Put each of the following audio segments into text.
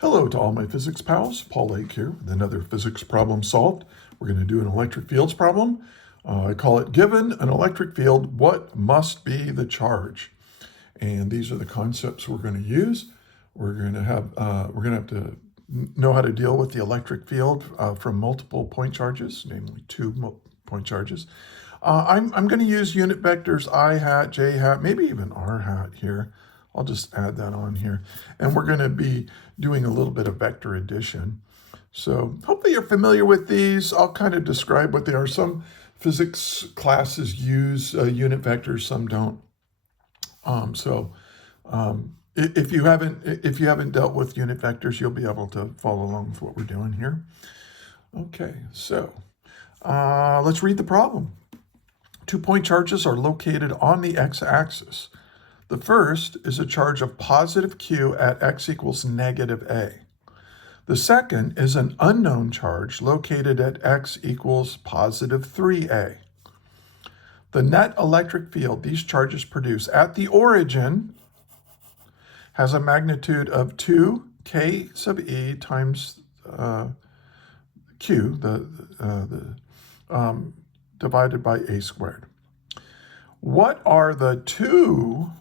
Hello to all my physics pals. Paul Lake here with another physics problem solved. We're going to do an electric fields problem. I call it given an electric field, what must be the charge? And these are the concepts we're going to use. We're going to have to know how to deal with the electric field from multiple point charges, namely two point charges. I'm going to use unit vectors I hat, j hat, maybe even r hat here. I'll just add that on here. And we're going to be doing a little bit of vector addition. So hopefully you're familiar with these. I'll kind of describe what they are. Some physics classes use unit vectors, some don't. If you haven't dealt with unit vectors, you'll be able to follow along with what we're doing here. Okay, so let's read the problem. 2 point charges are located on the x-axis. The first is a charge of positive q at x equals negative a. The second is an unknown charge located at x equals positive 3a. The net electric field these charges produce at the origin has a magnitude of 2 k sub e times q, divided by a squared. What are the two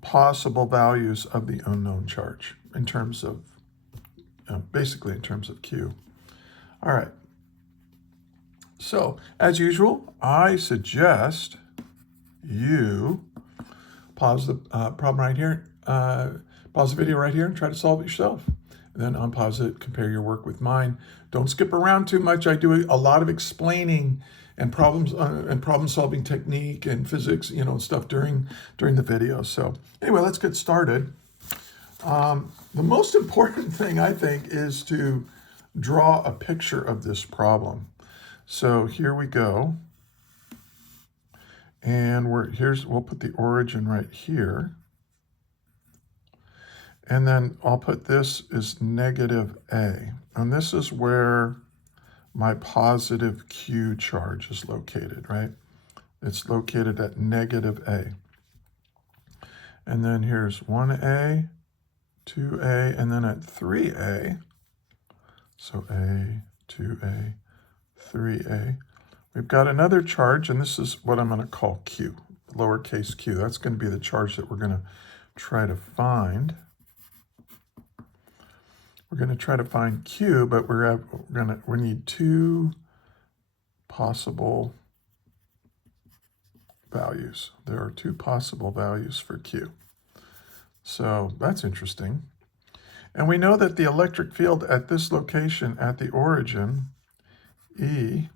possible values of the unknown charge in terms of, basically in terms of q? All right. So, as usual, I suggest you pause the problem right here, pause the video right here and try to solve it yourself. And then unpause it, compare your work with mine. Don't skip around too much. I do a lot of explaining and problem solving technique and physics, stuff during the video. So anyway, let's get started. The most important thing, I think, is to draw a picture of this problem. So here we go. And we'll put the origin right here. And then I'll put this as negative a. And this is where my positive q charge is located, right? It's located at negative a. And then here's 1a, 2a, and then at 3a, so a, 2a, 3a, we've got another charge, and this is what I'm going to call q, lowercase q. That's going to be the charge that we're going to try to find. We're going to try to find q, but we need two possible values. There are two possible values for q. So that's interesting. And we know that the electric field at this location at the origin, E,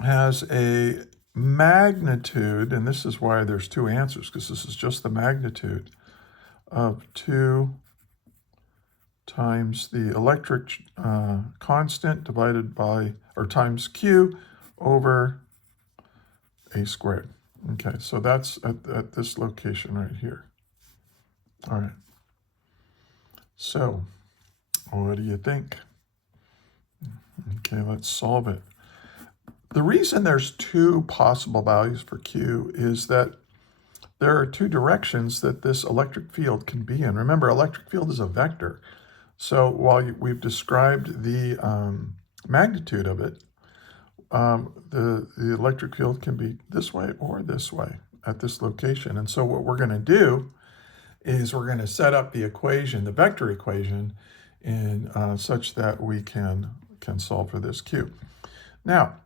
has a magnitude, and this is why there's two answers, because this is just the magnitude of 2 times the electric constant divided by, or times q over a squared. Okay, so that's at this location right here. All right. So, what do you think? Okay, let's solve it. The reason there's two possible values for q is that there are two directions that this electric field can be in. Remember, electric field is a vector. So while we've described the magnitude of it, the electric field can be this way or this way at this location. And so what we're going to do is we're going to set up the equation, the vector equation, in such that we can solve for this q. Now,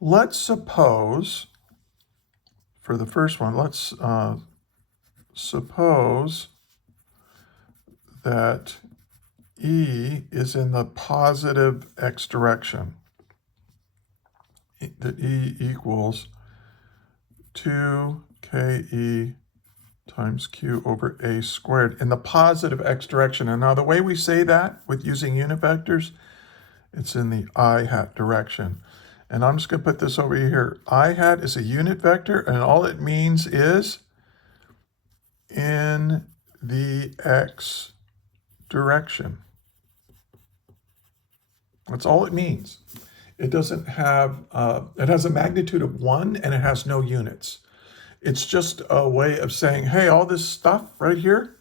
let's suppose, for the first one, let's suppose that E is in the positive x direction. That E equals 2ke times q over a squared in the positive x direction. And now the way we say that with using unit vectors, it's in the I hat direction. And I'm just going to put this over here. I hat is a unit vector, and all it means is in the x direction. That's all it means. It doesn't have, it has a magnitude of 1 and it has no units. It's just a way of saying, hey, all this stuff right here,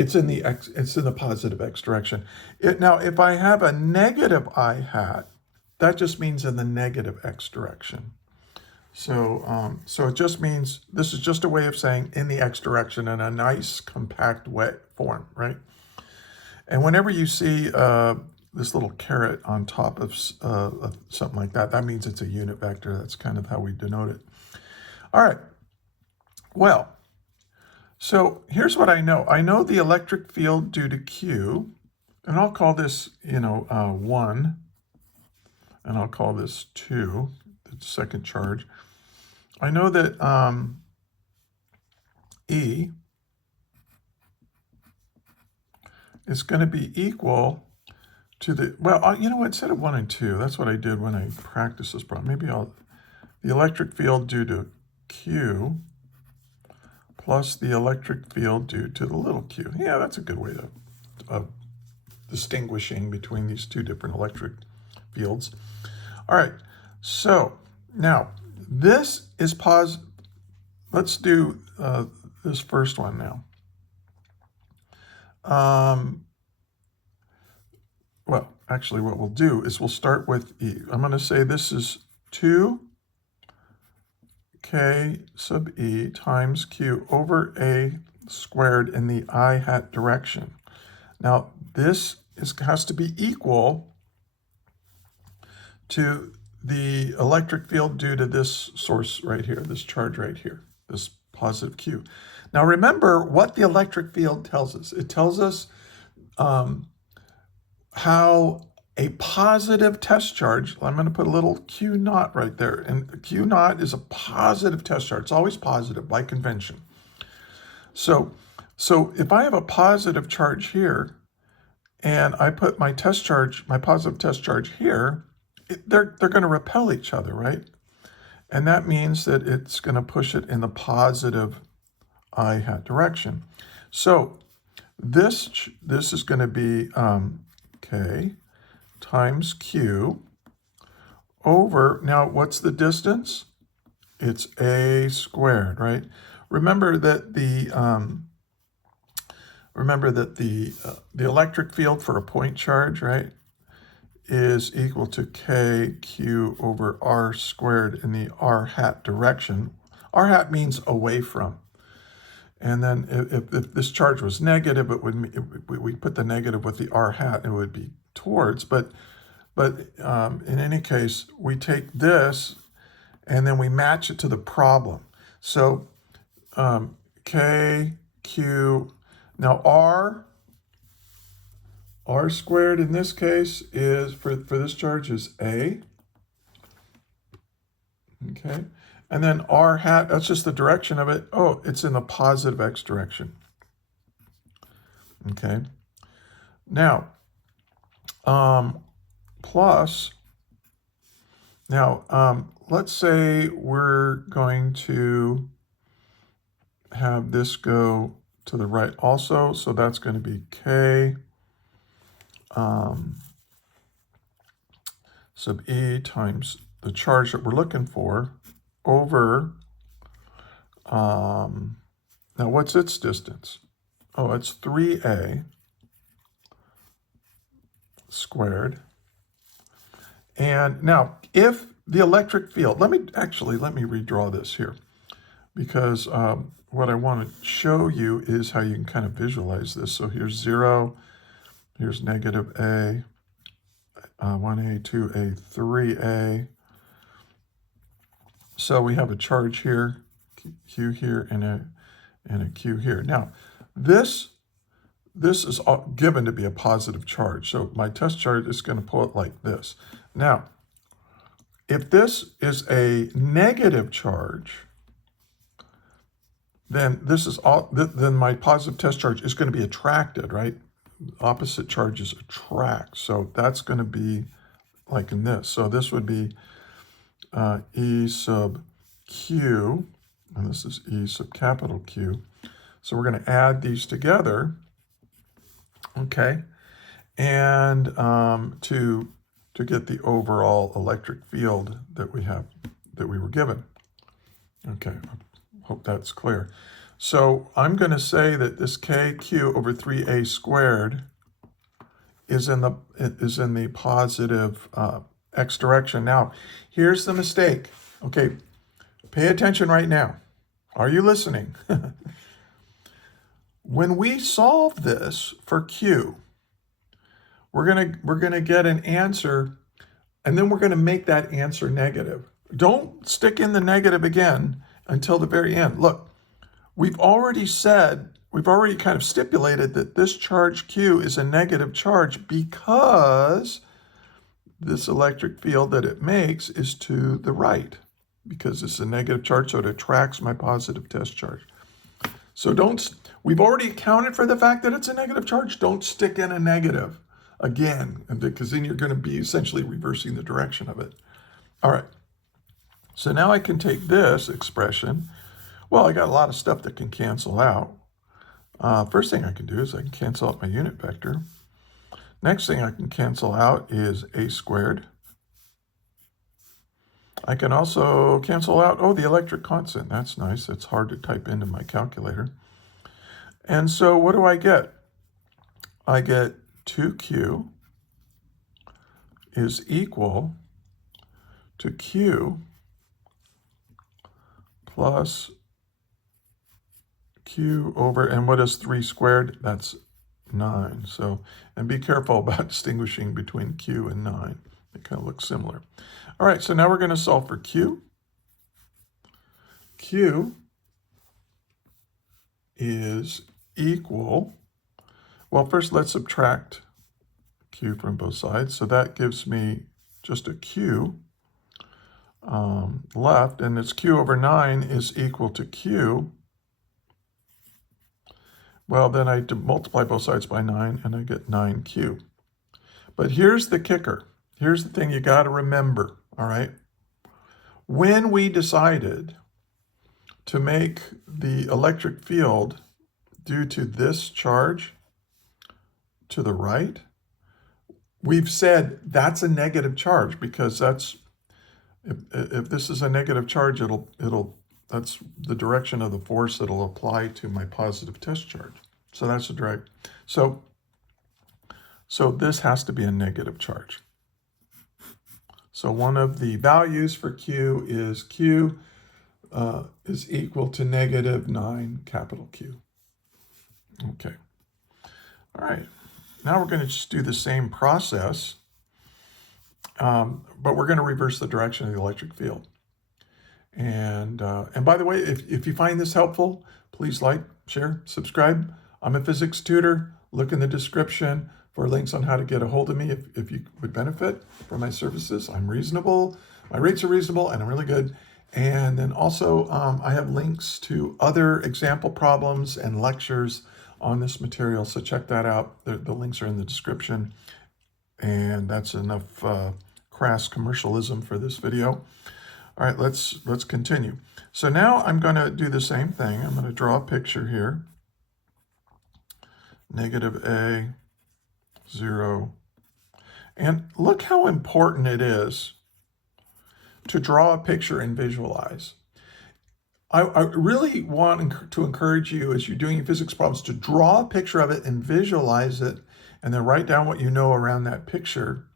It's in the positive x direction. Now, if I have a negative I hat, that just means in the negative x direction. So it just means this is just a way of saying in the x direction in a nice compact form, right? And whenever you see this little caret on top of something like that, that means it's a unit vector. That's kind of how we denote it. All right. Well, so here's what I know. I know the electric field due to Q, and I'll call this, 1, and I'll call this 2, the second charge. I know that E is going to be equal to the, well, you know what, instead of 1 and 2, that's what I did when I practiced this problem. Maybe the electric field due to Q plus the electric field due to the little q. Yeah, that's a good way of distinguishing between these two different electric fields. All right, so now this is positive. Let's do this first one now. Well, actually what we'll do is we'll start with E. I'm going to say this is 2 K sub E times Q over A squared in the I hat direction. Now this has to be equal to the electric field due to this source right here, this charge right here, this positive Q. Now remember what the electric field tells us. It tells us how a positive test charge, I'm going to put a little Q naught right there, and Q naught is a positive test charge. It's always positive by convention. So if I have a positive charge here, and I put my test charge, my positive test charge here, they're going to repel each other, right? And that means that it's going to push it in the positive I hat direction. So this is going to be K times Q over, now what's the distance? It's A squared, right? Remember that the electric field for a point charge, right, is equal to KQ over R squared in the R hat direction. R hat means away from. And then if this charge was negative, it would, we put the negative with the R hat, it would be towards. But in any case, we take this and then we match it to the problem. So KQ, now R squared in this case is, for this charge, is A. Okay. And then R hat, that's just the direction of it. Oh, it's in the positive X direction. Okay. Now, plus, now, let's say we're going to have this go to the right also. So that's going to be K sub E times the charge that we're looking for over, now what's its distance? Oh, it's 3A squared. And now if the electric field, let me redraw this here, because what I want to show you is how you can kind of visualize this. So here's 0, here's negative A, 1A, 2A, 3A. So we have a charge here, Q here, and a Q here. Now, this is given to be a positive charge. So my test charge is going to pull it like this. Now, if this is a negative charge, then then my positive test charge is going to be attracted, right? Opposite charges attract. So that's going to be like in this. So this would be E sub Q, and this is E sub capital Q. So we're going to add these together, okay, and to get the overall electric field that we were given. Okay, hope that's clear. So I'm going to say that this KQ over 3A squared is in the positive x direction. Now, here's the mistake. Okay, pay attention right now. Are you listening? When we solve this for Q, we're gonna get an answer, and then we're gonna make that answer negative. Don't stick in the negative again until the very end. Look, we've already kind of stipulated that this charge Q is a negative charge because this electric field that it makes is to the right, because it's a negative charge, so it attracts my positive test charge. So we've already accounted for the fact that it's a negative charge. Don't stick in a negative again, because then you're going to be essentially reversing the direction of it. All right. So now I can take this expression. Well, I got a lot of stuff that can cancel out. First thing I can do is I can cancel out my unit vector. Next thing I can cancel out is a squared. I can also cancel out, the electric constant. That's nice. It's hard to type into my calculator. And so what do I get? I get 2Q is equal to Q plus Q over, and what is 3 squared? That's 9. So, and be careful about distinguishing between Q and 9. They kind of look similar. All right, so now we're going to solve for Q. Q is equal, well, first let's subtract Q from both sides. So that gives me just a Q left, and it's Q over 9 is equal to Q. Well, then I multiply both sides by 9, and I get 9Q. But here's the kicker. Here's the thing you got to remember, all right? When we decided to make the electric field due to this charge to the right, we've said that's a negative charge, because that's, if this is a negative charge, that's the direction of the force it'll apply to my positive test charge. So that's a direct. So this has to be a negative charge. So one of the values for Q is is equal to negative 9 capital Q. Okay. All right. Now we're going to just do the same process, but we're going to reverse the direction of the electric field. And by the way, if you find this helpful, please like, share, subscribe. I'm a physics tutor. Look in the description for links on how to get a hold of me if you would benefit from my services. I'm reasonable. My rates are reasonable, and I'm really good. And then also, I have links to other example problems and lectures on this material, so check that out. The links are in the description. And that's enough crass commercialism for this video. All right, let's continue. So now I'm going to do the same thing. I'm going to draw a picture here. Negative A, 0. And look how important it is to draw a picture and visualize. I really want to encourage you, as you're doing your physics problems, to draw a picture of it and visualize it, and then write down what you know around that picture,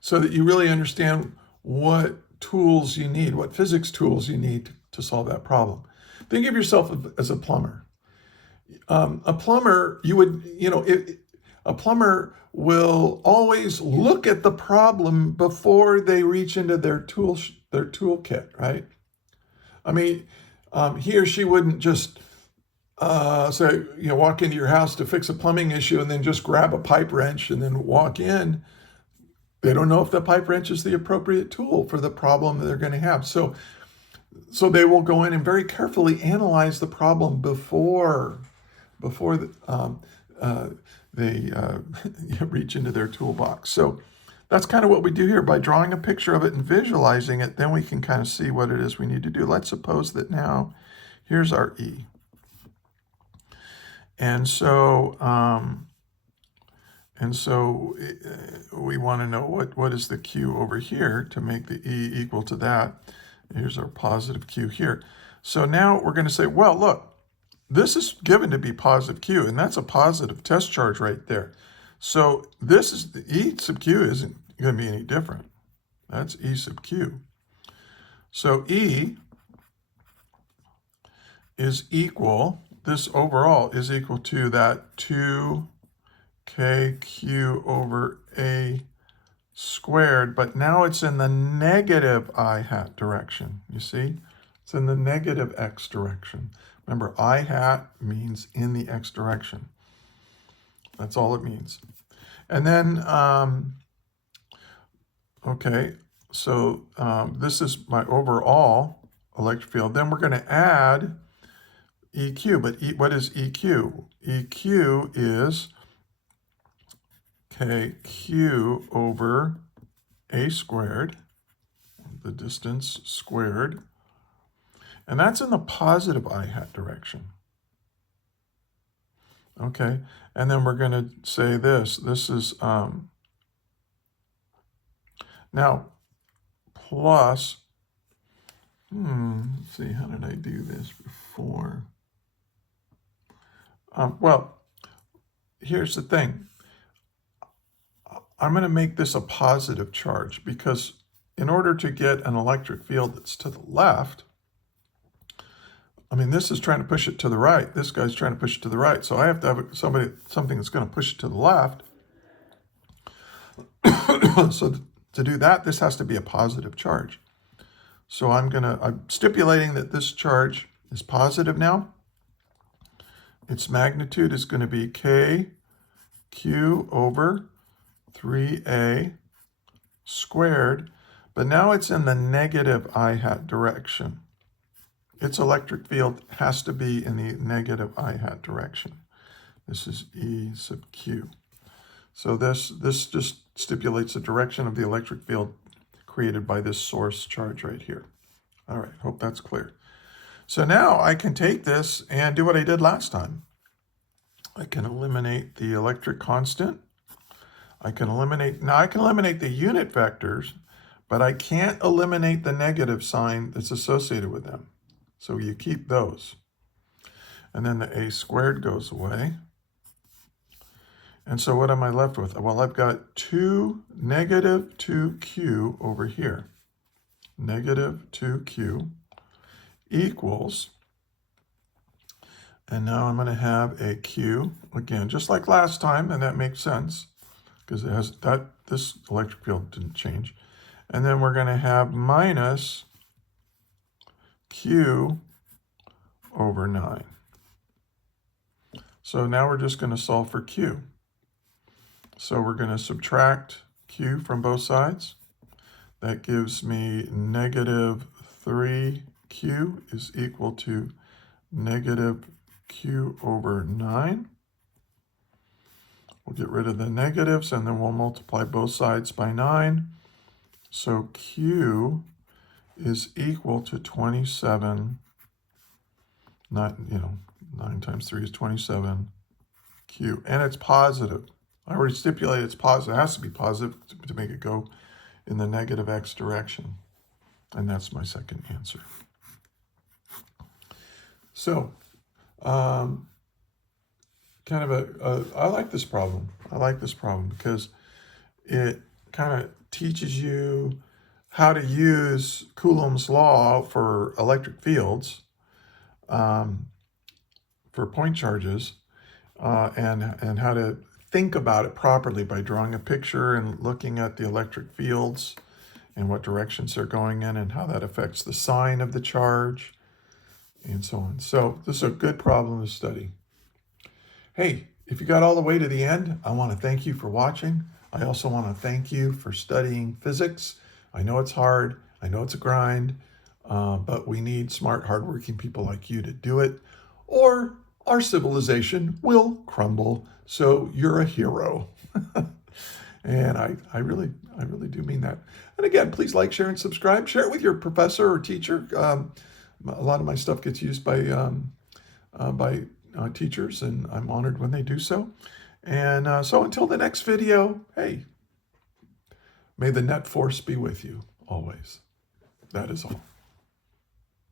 so that you really understand what tools you need, what physics tools you need to solve that problem. Think of yourself as a plumber. A plumber, a plumber will always look at the problem before they reach into their toolkit, right? I mean, he or she wouldn't just say, walk into your house to fix a plumbing issue and then just grab a pipe wrench and then walk in. They don't know if the pipe wrench is the appropriate tool for the problem that they're going to have. So they will go in and very carefully analyze the problem before they reach into their toolbox. So that's kind of what we do here. By drawing a picture of it and visualizing it, then we can kind of see what it is we need to do. Let's suppose that now here's our E. And so we want to know what is the Q over here to make the E equal to that. Here's our positive Q here. So now we're going to say, well, look, this is given to be positive Q, and that's a positive test charge right there. So this is the E sub Q isn't going to be any different. That's E sub Q. So E is equal, this overall is equal to that 2KQ over A squared, but now it's in the negative I hat direction. You see? It's in the negative X direction. Remember, I hat means in the X direction. That's all it means. And then, okay, so this is my overall electric field. Then we're going to add EQ, but what is EQ? EQ is KQ over A squared, the distance squared, and that's in the positive I hat direction. Okay, and then we're going to say this is, now, plus, let's see, how did I do this before? Well, here's the thing. I'm going to make this a positive charge because in order to get an electric field that's to the left, I mean, this is trying to push it to the right. This guy's trying to push it to the right. So I have to have something that's going to push it to the left. So to do that, this has to be a positive charge. So I'm stipulating that this charge is positive now. Its magnitude is going to be KQ over 3A squared, but now it's in the negative I hat direction. Its electric field has to be in the negative I hat direction. This is E sub Q. So this just stipulates the direction of the electric field created by this source charge right here. All right, hope that's clear. So now I can take this and do what I did last time. I can eliminate the electric constant. I can eliminate the unit vectors, but I can't eliminate the negative sign that's associated with them. So you keep those. And then the A squared goes away. And so what am I left with? Well, I've got negative 2Q over here. Negative 2Q equals, and now I'm going to have a Q, again, just like last time, and that makes sense, because it has this electric field didn't change. And then we're going to have minus Q over 9. So now we're just going to solve for Q. So we're going to subtract Q from both sides. That gives me negative 3Q is equal to negative Q over 9. We'll get rid of the negatives, and then we'll multiply both sides by 9. So Q is equal to 27, 9 times 3 is 27 Q, and it's positive. I already stipulated it's positive. It has to be positive to make it go in the negative X direction. And that's my second answer. So, I like this problem. I like this problem because it kind of teaches you how to use Coulomb's law for electric fields, for point charges, and how to think about it properly by drawing a picture and looking at the electric fields and what directions they're going in and how that affects the sign of the charge and so on. So this is a good problem to study. Hey, if you got all the way to the end, I want to thank you for watching. I also want to thank you for studying physics. I know it's hard. I know it's a grind, but we need smart, hardworking people like you to do it, or our civilization will crumble. So you're a hero. And I really do mean that. And again, please like, share, and subscribe. Share it with your professor or teacher. A lot of my stuff gets used by teachers, and I'm honored when they do so. And so until the next video, hey, may the net force be with you always. That is all.